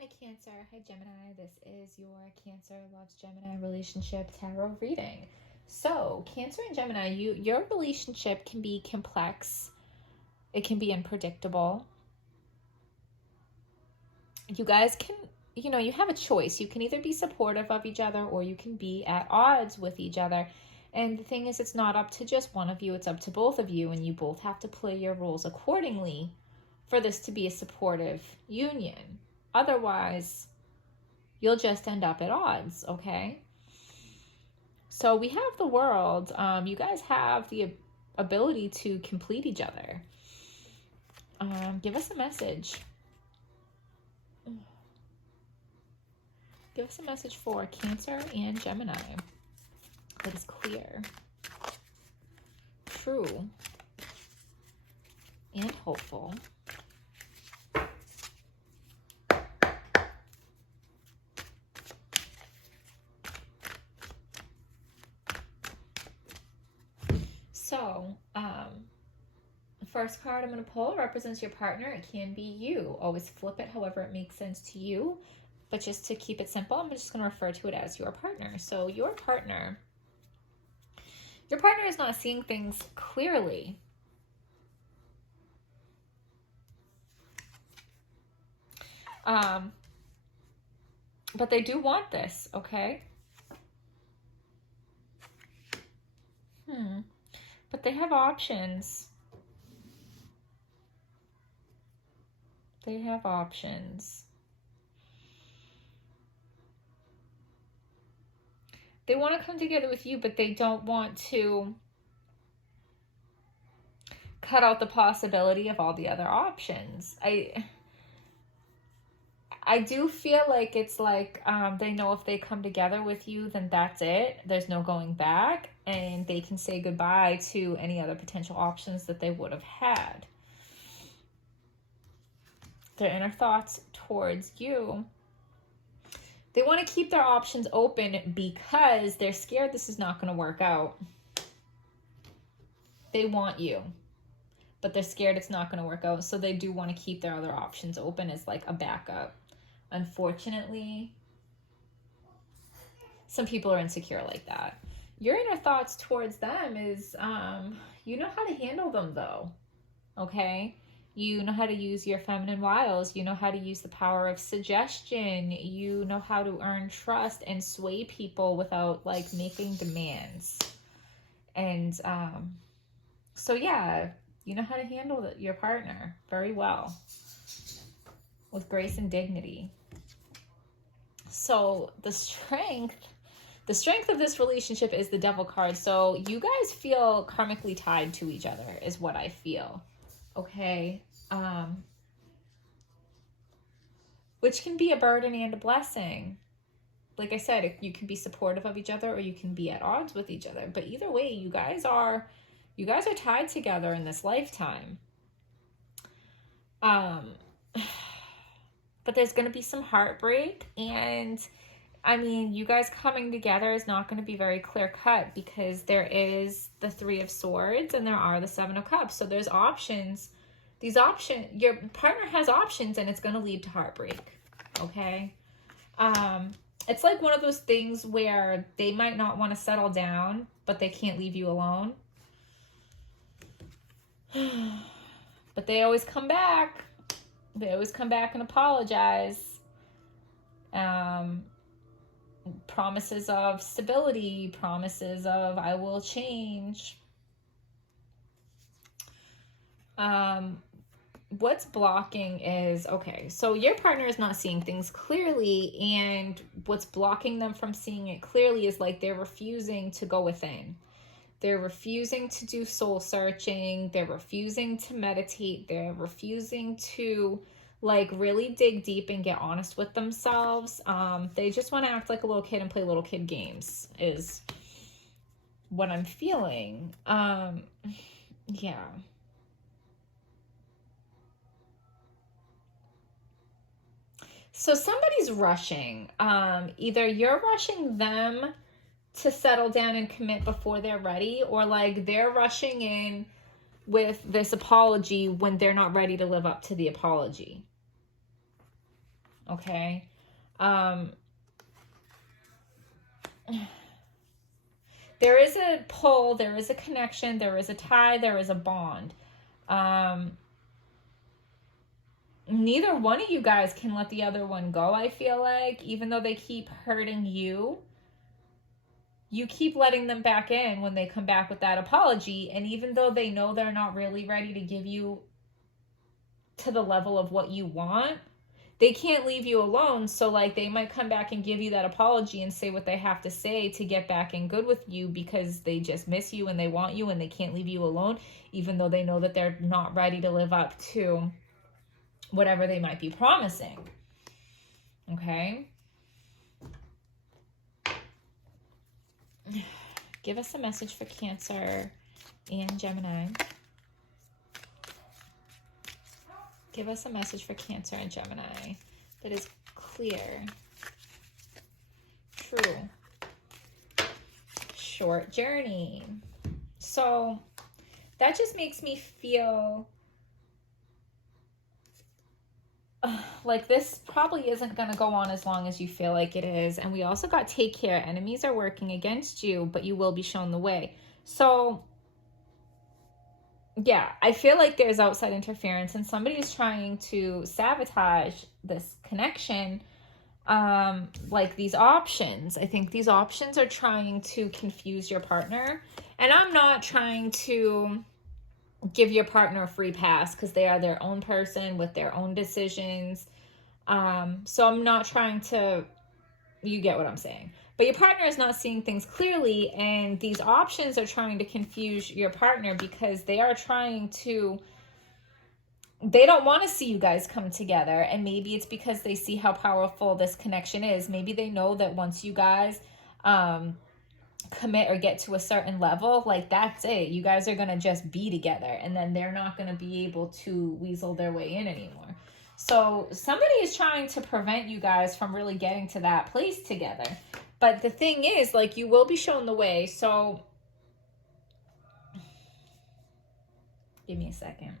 Hi Cancer, hi Gemini. This is your Cancer Loves Gemini relationship tarot reading. So Cancer and Gemini, your relationship can be complex. It can be unpredictable. You guys can, you have a choice. You can either be supportive of each other or you can be at odds with each other. And the thing is, it's not up to just one of you, it's up to both of you, and you both have to play your roles accordingly for this to be a supportive union. Otherwise, you'll just end up at odds, okay? So we have the world. You guys have the ability to complete each other. Give us a message. Give us a message for Cancer and Gemini that is clear, true, and hopeful. So, the first card I'm going to pull represents your partner. It can be you. Always flip it however it makes sense to you. But just to keep it simple, I'm just going to refer to it as your partner. So your partner is not seeing things clearly. But they do want this, okay? But they have options. They have options. They want to come together with you, but they don't want to cut out the possibility of all the other options. I do feel like it's like they know if they come together with you, then that's it. There's no going back, and they can say goodbye to any other potential options that they would have had. Their inner thoughts towards you. They want to keep their options open because they're scared this is not going to work out. They want you, but they're scared it's not going to work out. So they do want to keep their other options open as like a backup. Unfortunately, some people are insecure like that. Your inner thoughts towards them is, you know how to handle them though, okay? You know how to use your feminine wiles. You know how to use the power of suggestion. You know how to earn trust and sway people without like making demands. And so yeah, you know how to handle your partner very well with grace and dignity. So the strength of this relationship is the Devil card. So you guys feel karmically tied to each other is what I feel. Okay. Which can be a burden and a blessing. Like I said, you can be supportive of each other or you can be at odds with each other. But either way, you guys are tied together in this lifetime. But there's going to be some heartbreak, and I mean, you guys coming together is not going to be very clear cut because there is the Three of Swords and there are the Seven of Cups. So there's options. Your partner has options, and it's going to lead to heartbreak. Okay. It's like one of those things where they might not want to settle down, but they can't leave you alone. But they always come back. They always come back and apologize. Promises of stability, promises of I will change. What's blocking is, okay, so your partner is not seeing things clearly, and what's blocking them from seeing it clearly is like they're refusing to go within. They're refusing to do soul searching. They're refusing to meditate. They're refusing to like really dig deep and get honest with themselves. They just want to act like a little kid and play little kid games is what I'm feeling. Yeah. So somebody's rushing. Either you're rushing them to settle down and commit before they're ready, or like they're rushing in with this apology when they're not ready to live up to the apology. okay? There is a pull, there is a connection, there is a tie, there is a bond. Neither one of you guys can let the other one go, I feel like. Even though they keep hurting you, you keep letting them back in when they come back with that apology. And even though they know they're not really ready to give you to the level of what you want, they can't leave you alone. So like, they might come back and give you that apology and say what they have to say to get back in good with you, because they just miss you and they want you and they can't leave you alone, even though they know that they're not ready to live up to whatever they might be promising. Okay? Give us a message for Cancer and Gemini. Give us a message for Cancer and Gemini that is clear, true, short journey. So that just makes me feel like this probably isn't going to go on as long as you feel like it is. And we also got take care. Enemies are working against you, but you will be shown the way. So yeah, I feel like there's outside interference and somebody is trying to sabotage this connection. Like these options. I think these options are trying to confuse your partner. And I'm not trying to give your partner a free pass, because they are their own person with their own decisions. So I'm not trying to, you get what I'm saying. But your partner is not seeing things clearly, and these options are trying to confuse your partner because they are trying to, they don't want to see you guys come together. And maybe it's because they see how powerful this connection is. Maybe they know that once you guys commit or get to a certain level, like that's it, you guys are gonna just be together, and then they're not gonna be able to weasel their way in anymore. So somebody is trying to prevent you guys from really getting to that place together. But the thing is, like, you will be shown the way. So give me a second.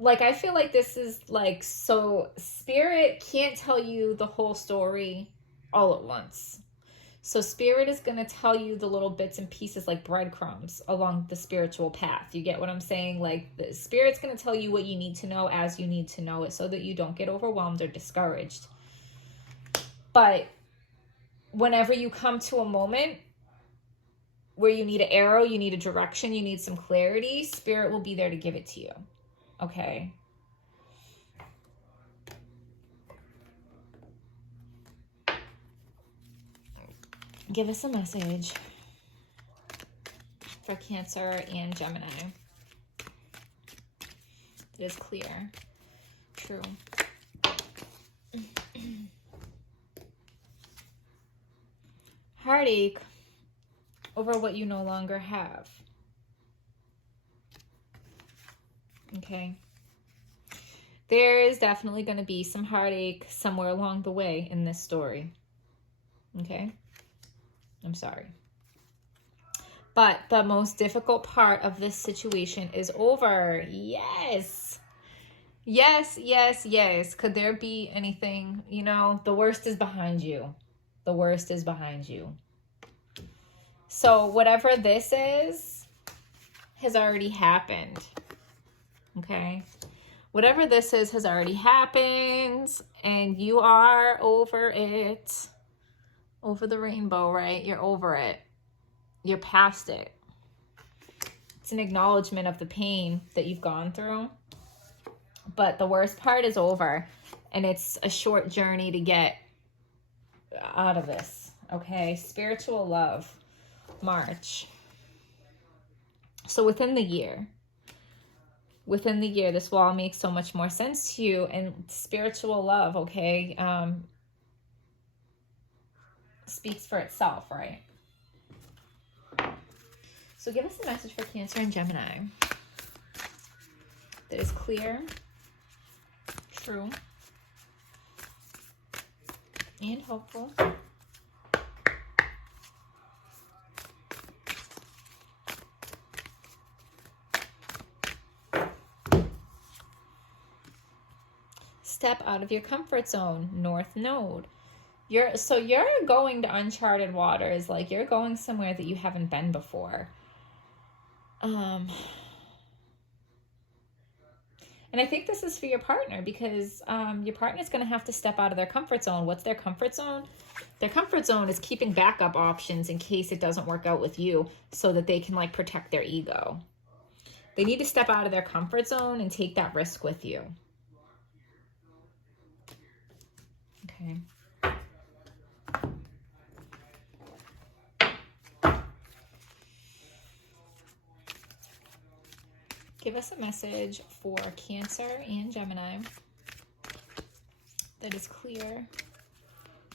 Like, I feel like this is like, so Spirit can't tell you the whole story all at once. So Spirit is going to tell you the little bits and pieces, like breadcrumbs along the spiritual path. You get what I'm saying? Like, the Spirit's going to tell you what you need to know as you need to know it, so that you don't get overwhelmed or discouraged. But whenever you come to a moment where you need an arrow, you need a direction, you need some clarity, Spirit will be there to give it to you. Okay? Give us a message for Cancer and Gemini. It is clear. True. Heartache over what you no longer have. Okay. There is definitely going to be some heartache somewhere along the way in this story. Okay? I'm sorry. But the most difficult part of this situation is over. Yes. Yes, yes, yes. Could there be anything? You know, the worst is behind you. The worst is behind you. So whatever this is has already happened. Okay? Whatever this is has already happened, and you are over it. Over the rainbow, right? You're over it. You're past it. It's an acknowledgement of the pain that you've gone through. But the worst part is over. And it's a short journey to get out of this. Okay? Spiritual love. March. So within the year, this will all make so much more sense to you. And spiritual love, okay, speaks for itself, right? So give us a message for Cancer and Gemini that is clear, true, and hopeful. step out of your comfort zone, North Node. You're going to uncharted waters, like you're going somewhere that you haven't been before. And I think this is for your partner, because your partner's going to have to step out of their comfort zone. What's their comfort zone? Their comfort zone is keeping backup options in case it doesn't work out with you, so that they can like protect their ego. They need to step out of their comfort zone and take that risk with you. Okay. Give us a message for Cancer and Gemini that is clear,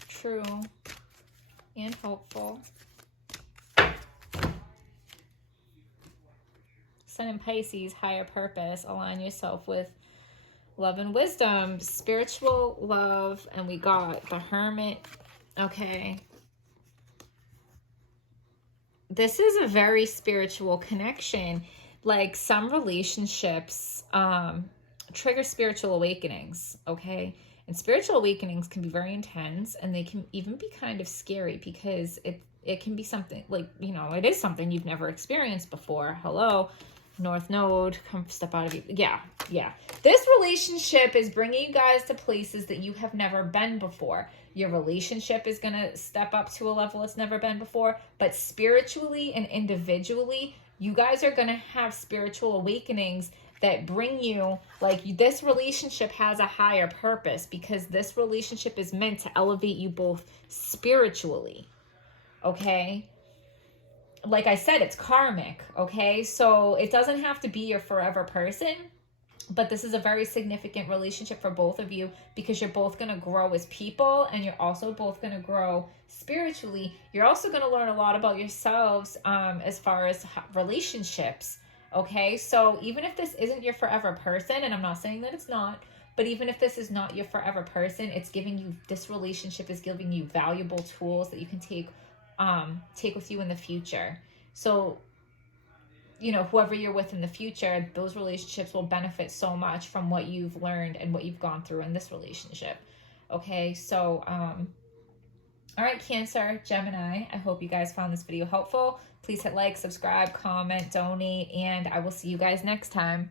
true, and hopeful. Sun in Pisces, higher purpose. Align yourself with love and wisdom, spiritual love, and we got the Hermit. Okay. This is a very spiritual connection. Like some relationships trigger spiritual awakenings, okay? And spiritual awakenings can be very intense, and they can even be kind of scary, because it can be something like, you know, it is something you've never experienced before. Hello, North Node, come step out of you. Yeah. This relationship is bringing you guys to places that you have never been before. Your relationship is going to step up to a level it's never been before, but spiritually and individually, you guys are going to have spiritual awakenings that bring you, like, this relationship has a higher purpose, because this relationship is meant to elevate you both spiritually, okay? Like I said, it's karmic, okay? So it doesn't have to be your forever person, but this is a very significant relationship for both of you, because you're both going to grow as people, and you're also both going to grow spiritually. You're also going to learn a lot about yourselves as far as relationships, okay? So even if this isn't your forever person, and I'm not saying that it's not, but even if this is not your forever person, it's giving you, this relationship is giving you valuable tools that you can take with you in the future. So, you know, whoever you're with in the future, those relationships will benefit so much from what you've learned and what you've gone through in this relationship. Okay, so, all right, Cancer, Gemini, I hope you guys found this video helpful. Please hit like, subscribe, comment, donate, and I will see you guys next time.